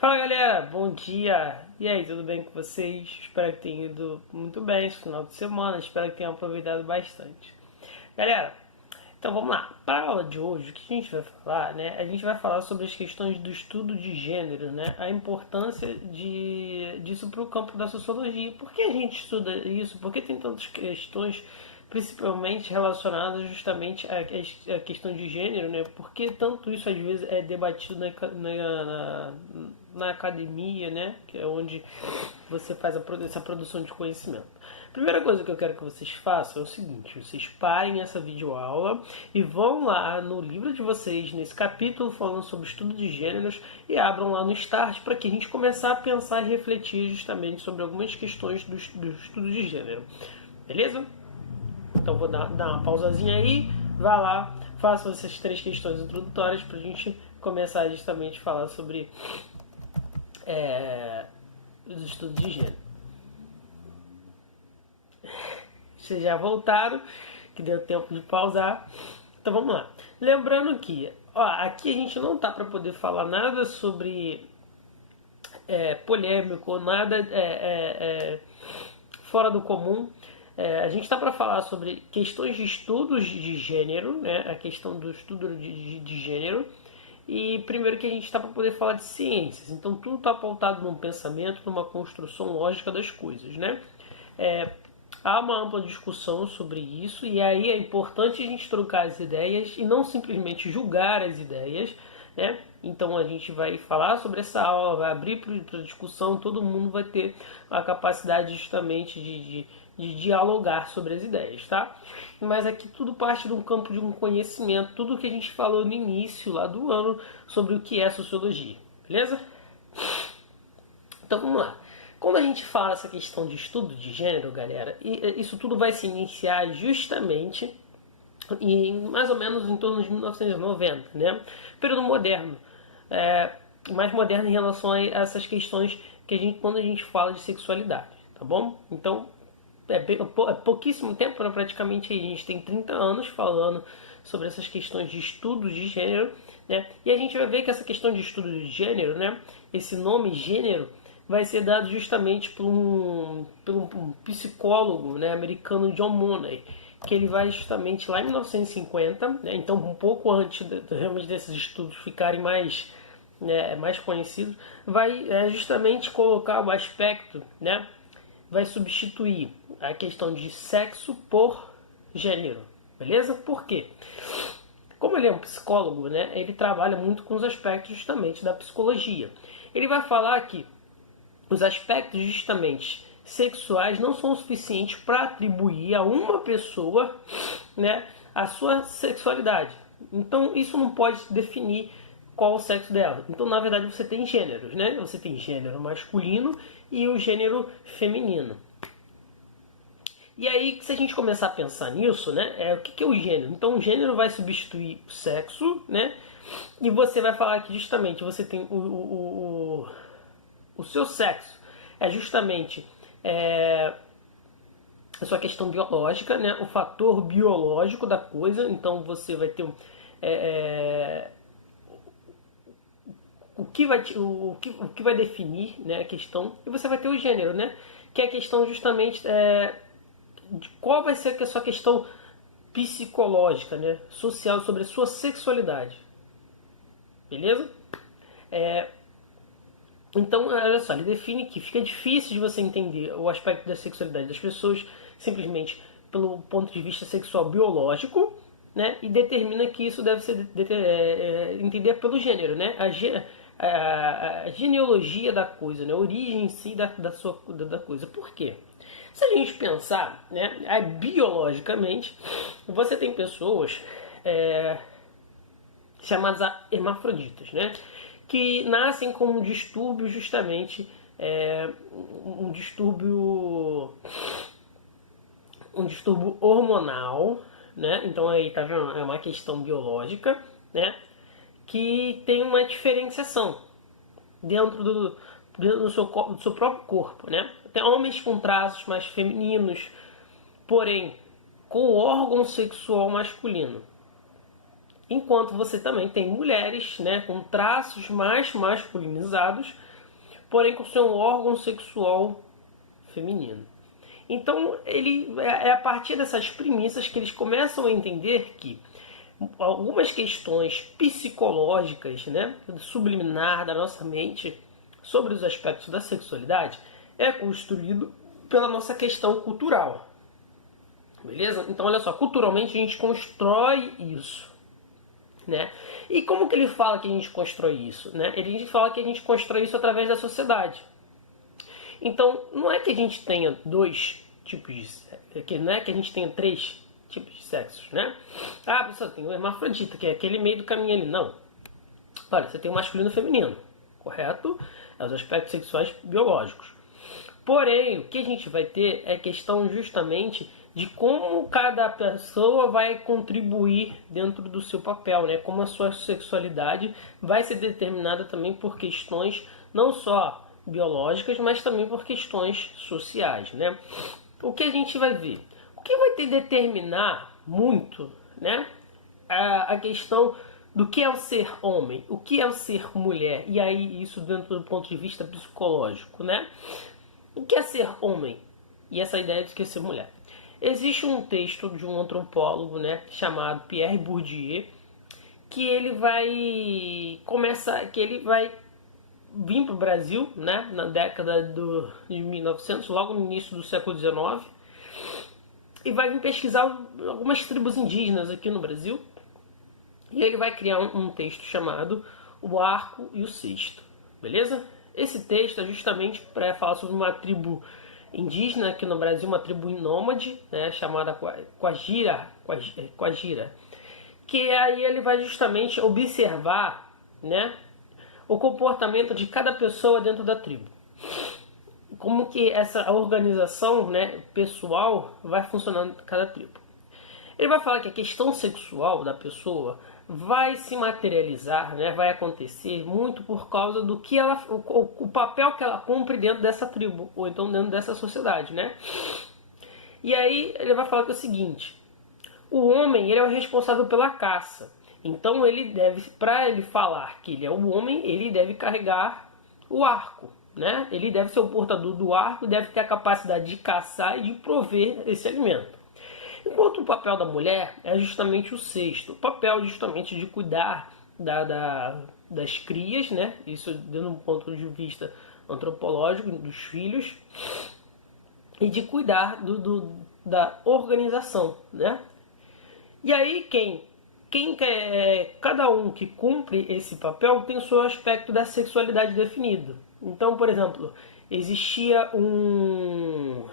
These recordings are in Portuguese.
Fala galera, bom dia! E aí, tudo bem com vocês? Espero que tenham ido muito bem esse final de semana, espero que tenham aproveitado bastante. Galera, então vamos lá. Para a aula de hoje, o que a gente vai falar, né? A gente vai falar sobre as questões do estudo de gênero, né? A importância disso para o campo da sociologia. Por que a gente estuda isso? Por que tem tantas questões, principalmente relacionadas justamente à questão de gênero, né? Por que tanto isso às vezes é debatido na academia, né? Que é onde você faz essa produção de conhecimento. A primeira coisa que eu quero que vocês façam é o seguinte: vocês parem essa videoaula e vão lá no livro de vocês, nesse capítulo falando sobre estudo de gêneros, e abram lá no Start para que a gente começar a pensar e refletir justamente sobre algumas questões do estudo de gênero. Beleza? Então vou dar uma pausazinha aí, vá lá, façam essas três questões introdutórias para a gente começar justamente a falar sobre os estudos de gênero. Vocês já voltaram, que deu tempo de pausar. Então vamos lá. Lembrando que, aqui a gente não tá para poder falar nada sobre polêmico, nada fora do comum. A gente está para falar sobre questões de estudos de gênero, né? A questão do estudo de gênero. E primeiro que a gente está para poder falar de ciências. Então tudo está pautado num pensamento, numa construção lógica das coisas, né? Há uma ampla discussão sobre isso, e aí é importante a gente trocar as ideias e não simplesmente julgar as ideias, né? Então a gente vai falar sobre essa aula, vai abrir para discussão, todo mundo vai ter a capacidade justamente de dialogar sobre as ideias, tá? Mas aqui tudo parte de um campo de um conhecimento, tudo que a gente falou no início lá do ano sobre o que é sociologia, beleza? Então vamos lá. Quando a gente fala essa questão de estudo de gênero, galera, isso tudo vai se iniciar justamente mais ou menos em torno de 1990, né? Período moderno, mais moderno em relação a essas questões que quando a gente fala de sexualidade, tá bom? Então é pouquíssimo tempo, né? Praticamente a gente tem 30 anos falando sobre essas questões de estudo de gênero, né? E a gente vai ver que essa questão de estudo de gênero, né? Esse nome gênero vai ser dado justamente por um psicólogo, né, americano, John Money, que ele vai justamente lá em 1950, né, então um pouco antes realmente desses estudos ficarem mais conhecidos, vai justamente colocar o aspecto, né, vai substituir a questão de sexo por gênero, beleza? Por quê? Como ele é um psicólogo, né, ele trabalha muito com os aspectos justamente da psicologia. Ele vai falar que os aspectos justamente sexuais não são suficientes para atribuir a uma pessoa, né, a sua sexualidade. Então isso não pode definir qual o sexo dela. Então na verdade você tem gêneros, né? Você tem gênero masculino e o gênero feminino. E aí, se a gente começar a pensar nisso, né, o que é o gênero? Então, o gênero vai substituir o sexo, né, e você vai falar que justamente você tem o seu sexo é justamente a sua questão biológica, né? O fator biológico da coisa. Então você vai ter o que vai definir, né, a questão, e você vai ter o gênero, né? Que é a questão justamente de qual vai ser a sua questão psicológica, né? Social sobre a sua sexualidade. Beleza? Então, olha só, ele define que fica difícil de você entender o aspecto da sexualidade das pessoas simplesmente pelo ponto de vista sexual biológico, né? E determina que isso deve ser entender pelo gênero, né? A genealogia da coisa, né? A origem em si da coisa. Por quê? Se a gente pensar, né, biologicamente, você tem pessoas chamadas hermafroditas, né? Que nascem com um distúrbio justamente um distúrbio hormonal, né? Então aí tá vendo, é uma questão biológica, né? Que tem uma diferenciação dentro do seu próprio corpo, né? Tem homens com traços mais femininos, porém com o órgão sexual masculino. Enquanto você também tem mulheres, né, com traços mais masculinizados, porém com seu órgão sexual feminino. Então, é a partir dessas premissas que eles começam a entender que algumas questões psicológicas, né, subliminar da nossa mente sobre os aspectos da sexualidade é construído pela nossa questão cultural. Beleza? Então, olha só, culturalmente a gente constrói isso. Né? E como que ele fala que a gente constrói isso? Né? Ele fala que a gente constrói isso através da sociedade. Então, não é que a gente tenha dois tipos de sexo, não é que a gente tenha três tipos de sexos, né? Ah, pessoal, tem o hermafrodita, que é aquele meio do caminho ali. Não. Olha, você tem o masculino e o feminino, correto? É os aspectos sexuais biológicos. Porém, o que a gente vai ter é questão justamente de como cada pessoa vai contribuir dentro do seu papel, né? Como a sua sexualidade vai ser determinada também por questões não só biológicas, mas também por questões sociais, né? O que a gente vai ver? O que vai determinar muito, né? A questão do que é o ser homem, o que é o ser mulher, e aí isso dentro do ponto de vista psicológico, né? O que é ser homem? E essa ideia de que é ser mulher. Existe um texto de um antropólogo, né, chamado Pierre Bourdieu, que ele vai vir para o Brasil, né, na década de 1900, logo no início do século XIX, e vai vir pesquisar algumas tribos indígenas aqui no Brasil, e ele vai criar um texto chamado O Arco e o Cesto, beleza? Esse texto é justamente para falar sobre uma tribo indígena aqui no Brasil, uma tribo nômade, né, chamada Quajira, que aí ele vai justamente observar, né, o comportamento de cada pessoa dentro da tribo. Como que essa organização, né, pessoal vai funcionando em cada tribo. Ele vai falar que a questão sexual da pessoa vai se materializar, né, vai acontecer muito por causa do que o papel que ela cumpre dentro dessa tribo, ou então dentro dessa sociedade, né? E aí ele vai falar que é o seguinte: o homem, ele é o responsável pela caça. Então para ele falar que ele é o homem, ele deve carregar o arco, né? Ele deve ser o portador do arco, deve ter a capacidade de caçar e de prover esse alimento. Enquanto o papel da mulher é justamente o cesto, o papel justamente de cuidar das crias, né? Isso dando um ponto de vista antropológico dos filhos, e de cuidar da organização, né? E aí cada um que cumpre esse papel tem o seu aspecto da sexualidade definido. Então, por exemplo, existia um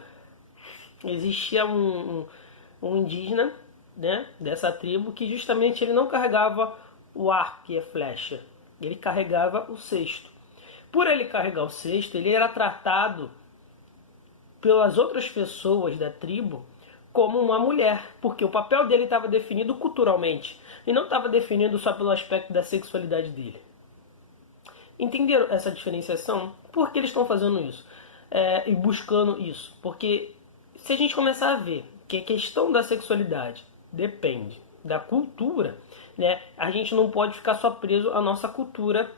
indígena, né, dessa tribo, que justamente ele não carregava o arco e a flecha, ele carregava o cesto. Por ele carregar o cesto, ele era tratado pelas outras pessoas da tribo como uma mulher, porque o papel dele estava definido culturalmente e não estava definido só pelo aspecto da sexualidade dele. Entenderam essa diferenciação? Por que eles estão fazendo isso? E buscando isso? Porque se a gente começar a ver que a questão da sexualidade depende da cultura, né, a gente não pode ficar só preso à nossa cultura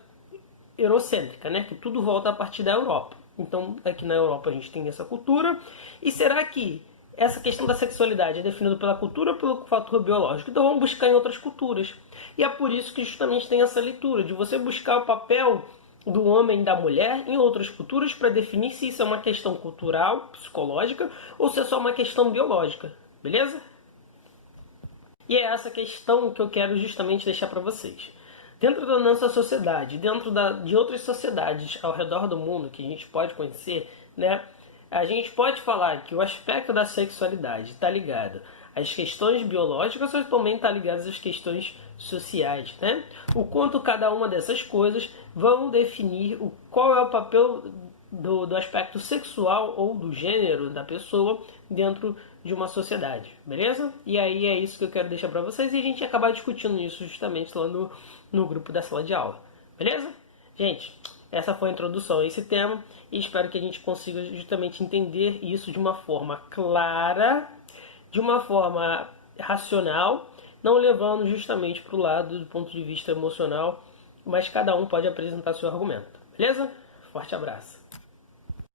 eurocêntrica, né, que tudo volta a partir da Europa. Então, aqui na Europa a gente tem essa cultura. E será que essa questão da sexualidade é definida pela cultura ou pelo fator biológico? Então vamos buscar em outras culturas. E é por isso que justamente tem essa leitura, de você buscar o papel do homem e da mulher em outras culturas para definir se isso é uma questão cultural, psicológica, ou se é só uma questão biológica. Beleza? E é essa questão que eu quero justamente deixar para vocês. Dentro da nossa sociedade, dentro de outras sociedades ao redor do mundo que a gente pode conhecer, né, a gente pode falar que o aspecto da sexualidade está ligado às questões biológicas, mas também está ligado às questões sociais, né? O quanto cada uma dessas coisas vão definir qual é o papel do aspecto sexual ou do gênero da pessoa dentro de uma sociedade, beleza? E aí é isso que eu quero deixar para vocês e a gente acabar discutindo isso justamente lá no grupo da sala de aula, beleza? Gente, essa foi a introdução a esse tema e espero que a gente consiga justamente entender isso de uma forma clara, de uma forma racional não levando justamente para o lado do ponto de vista emocional, mas cada um pode apresentar seu argumento. Beleza? Forte abraço.